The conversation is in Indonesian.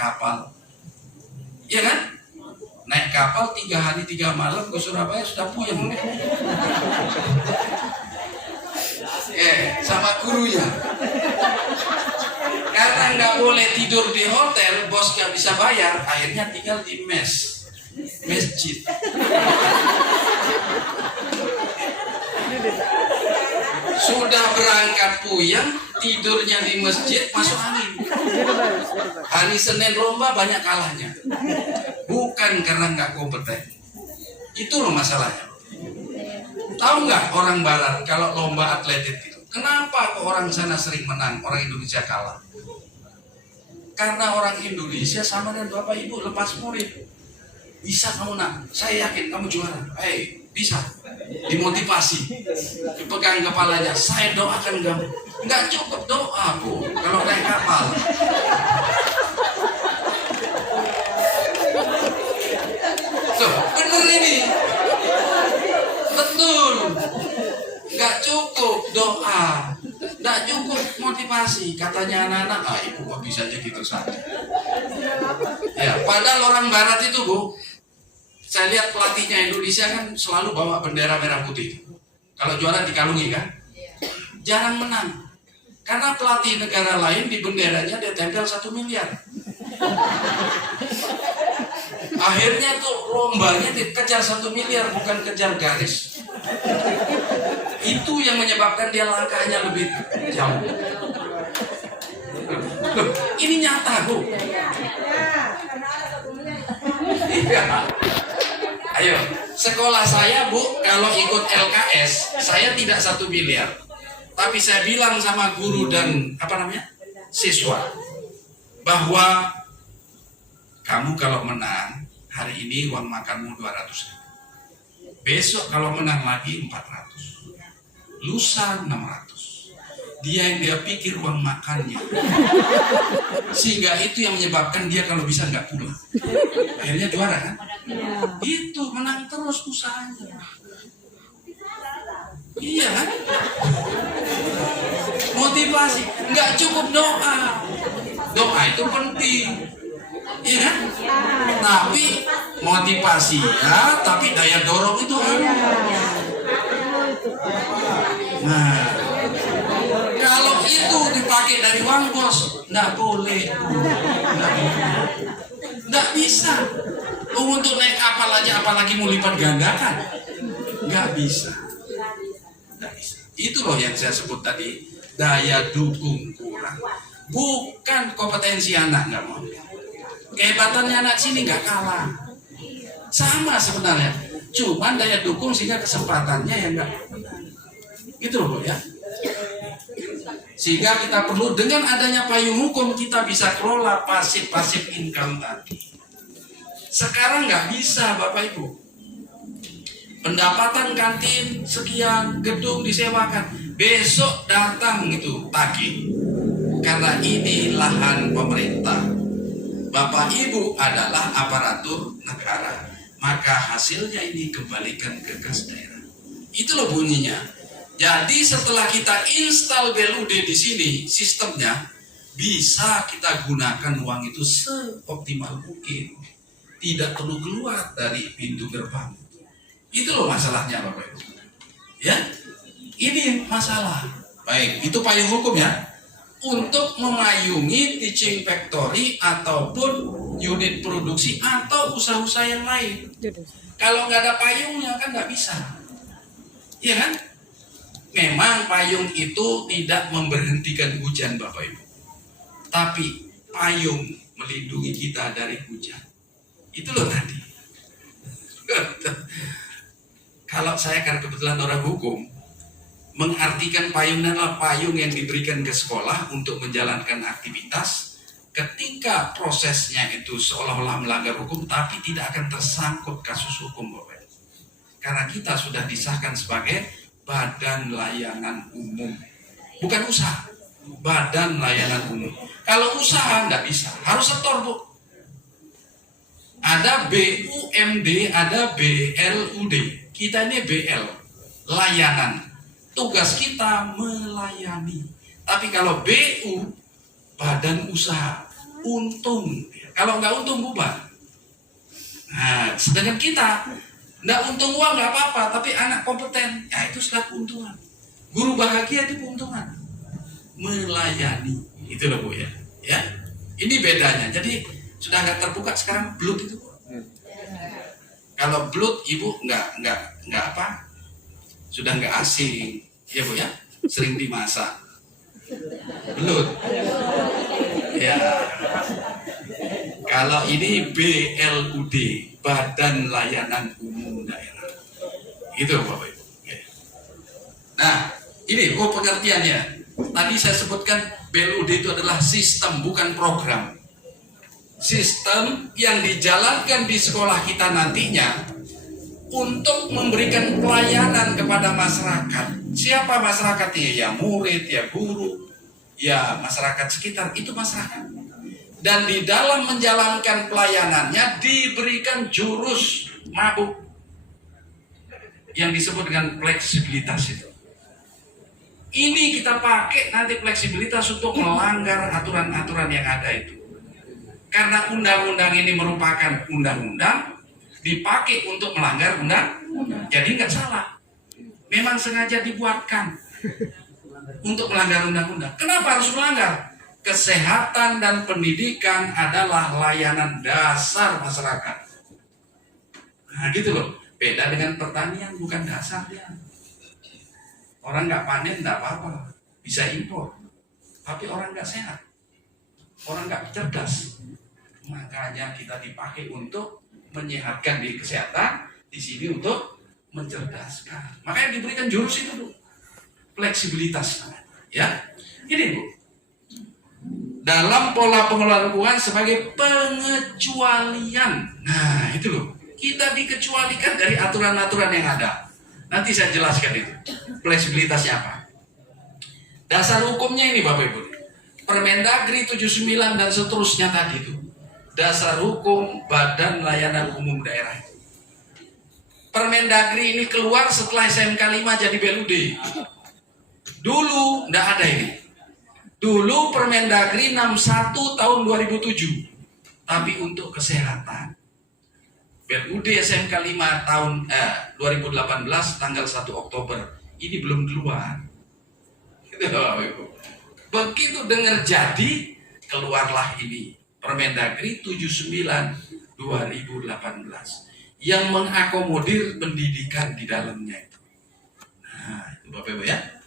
kapal. Iya kan? Naik kapal 3 hari 3 malam ke Surabaya sudah puyeng. Sama gurunya. Karena nggak boleh tidur di hotel, bos nggak bisa bayar, akhirnya tinggal di masjid. Sudah berangkat puyeng, tidurnya di masjid, masuk angin. Hari Senin lomba banyak kalahnya. Bukan karena nggak kompeten. Itu loh masalahnya. Tahu nggak orang Barat kalau lomba atletik itu, kenapa kok orang sana sering menang, orang Indonesia kalah? Karena orang Indonesia sama dengan Bapak Ibu lepas murid. Bisa kamu nak, saya yakin kamu juara. Bisa. Dimotivasi, dipegang kepalanya, saya doakan kamu. Nggak cukup doa Bu, kalau naik kapal. Tuh, bener ini. Betul. Nggak cukup doa, nggak cukup motivasi. Katanya anak-anak, ibu kok bisa aja gitu saja. Ya, padahal orang Barat itu Bu, saya lihat pelatihnya Indonesia kan selalu bawa bendera merah putih. Kalau juara dikalungi kan, jarang menang. Karena pelatih negara lain di benderanya dia tempel 1 miliar. Akhirnya tuh lombanya dikejar 1 miliar, bukan kejar garis. Itu yang menyebabkan dia langkahnya lebih jauh. Ini nyata Bu. Iya. Ayo, sekolah saya Bu, kalau ikut LKS, saya tidak 1 miliar. Tapi saya bilang sama guru dan siswa, bahwa kamu kalau menang, hari ini uang makanmu 200.000. Besok kalau menang lagi 400. Lusa 600. Dia pikir uang makannya. Sehingga itu yang menyebabkan dia kalau bisa nggak pulang. Akhirnya juara kan? Itu menang terus usahanya. Iya kan? Motivasi, nggak cukup doa. Doa itu penting. Iya kan? Tapi motivasi ya, tapi daya dorong itu ada. Nah, kalau itu dipakai dari uang bos, nggak boleh. Nggak bisa. Untuk naik kapal aja, apalagi mau lipat gandakan, nggak bisa. Nggak bisa. Itu loh yang saya sebut tadi, daya dukung kurang. Bukan kompetensi anak nggak mau. Kehebatannya anak sini nggak kalah. Sama sebenarnya. Cuman daya dukung sehingga kesempatannya yang nggak. Gitu loh ya. Sehingga kita perlu dengan adanya payung hukum kita bisa kelola pasif income tadi. Sekarang nggak bisa Bapak Ibu. Pendapatan kantin sekian, gedung disewakan. Besok datang itu tagih. Karena ini lahan pemerintah. Bapak Ibu adalah aparatur negara. Maka hasilnya ini kembalikan ke kas daerah. Itu loh bunyinya. Jadi setelah kita install BLUD di sini sistemnya, bisa kita gunakan uang itu seoptimal mungkin. Tidak perlu keluar dari pintu gerbang. Itu loh masalahnya Bapak Ibu. Ya, ini masalah. Baik, itu payung hukum ya. Untuk memayungi teaching factory ataupun unit produksi atau usaha-usaha yang lain. Kalau nggak ada payungnya kan nggak bisa. Iya kan? Memang payung itu tidak memberhentikan hujan Bapak Ibu. Tapi payung melindungi kita dari hujan. Itu loh tadi. Kalau saya kan kebetulan orang hukum, mengartikan payung adalah payung yang diberikan ke sekolah untuk menjalankan aktivitas ketika prosesnya itu seolah-olah melanggar hukum tapi tidak akan tersangkut kasus hukum Bapak. Karena kita sudah disahkan sebagai badan layanan umum. Bukan usaha, badan layanan umum. Kalau usaha nggak bisa, harus setor Bu. Ada BUMD, ada BLUD. Kita ini BL, layanan. Tugas kita melayani. Tapi kalau BU, badan usaha, untung. Kalau nggak untung bubar. Nah, sedangkan kita nggak untung uang nggak apa-apa, tapi anak kompeten, ya itu sudah keuntungan. Guru bahagia itu keuntungan. Melayani, itu loh Bu ya. Ya, ini bedanya. Jadi sudah nggak terbuka sekarang belut itu. Kalau belut Ibu nggak apa, sudah nggak asing, ya Bu ya, sering dimasak. Belut. Ya. Kalau ini BLUD, Badan Layanan Umum Daerah. Itu Bapak Ibu. Nah, ini pengertiannya. Tadi saya sebutkan BLUD itu adalah sistem, bukan program. Sistem yang dijalankan di sekolah kita nantinya untuk memberikan pelayanan kepada masyarakat. Siapa masyarakatnya? Ya murid, ya guru, ya masyarakat sekitar, itu masyarakat. Dan di dalam menjalankan pelayanannya diberikan jurus mabuk yang disebut dengan fleksibilitas itu. Ini kita pakai nanti fleksibilitas untuk melanggar aturan-aturan yang ada itu. Karena undang-undang ini merupakan undang-undang dipakai untuk melanggar undang-undang. Jadi nggak salah. Memang sengaja dibuatkan untuk melanggar undang-undang. Kenapa harus melanggar? Kesehatan dan pendidikan adalah layanan dasar masyarakat. Nah gitu loh. Beda dengan pertanian, bukan dasarnya. Orang nggak panen nggak apa-apa, bisa impor. Tapi orang nggak sehat, orang nggak cerdas. Makanya kita dipakai untuk menyehatkan di kesehatan, di sini untuk mencerdaskan. Makanya diberikan jurus itu Bu, fleksibilitas. Ya, ini Bu. Dalam pola pengelolaan keuangan sebagai pengecualian. Nah itu loh, kita dikecualikan dari aturan-aturan yang ada. Nanti saya jelaskan itu fleksibilitasnya apa. Dasar hukumnya ini Bapak Ibu, Permendagri 79 dan seterusnya tadi itu. Dasar hukum Badan Layanan Umum Daerah itu. Permendagri ini keluar setelah SMK 5 jadi BLUD. Dulu enggak ada ini. Dulu Permendagri 61 tahun 2007, tapi untuk kesehatan. BLUD SMK 5 tahun 2018 tanggal 1 Oktober ini belum keluar. Begitu dengar jadi, keluarlah ini Permendagri 79 2018 yang mengakomodir pendidikan di dalamnya itu. Nah, itu Bapak Ibu ya.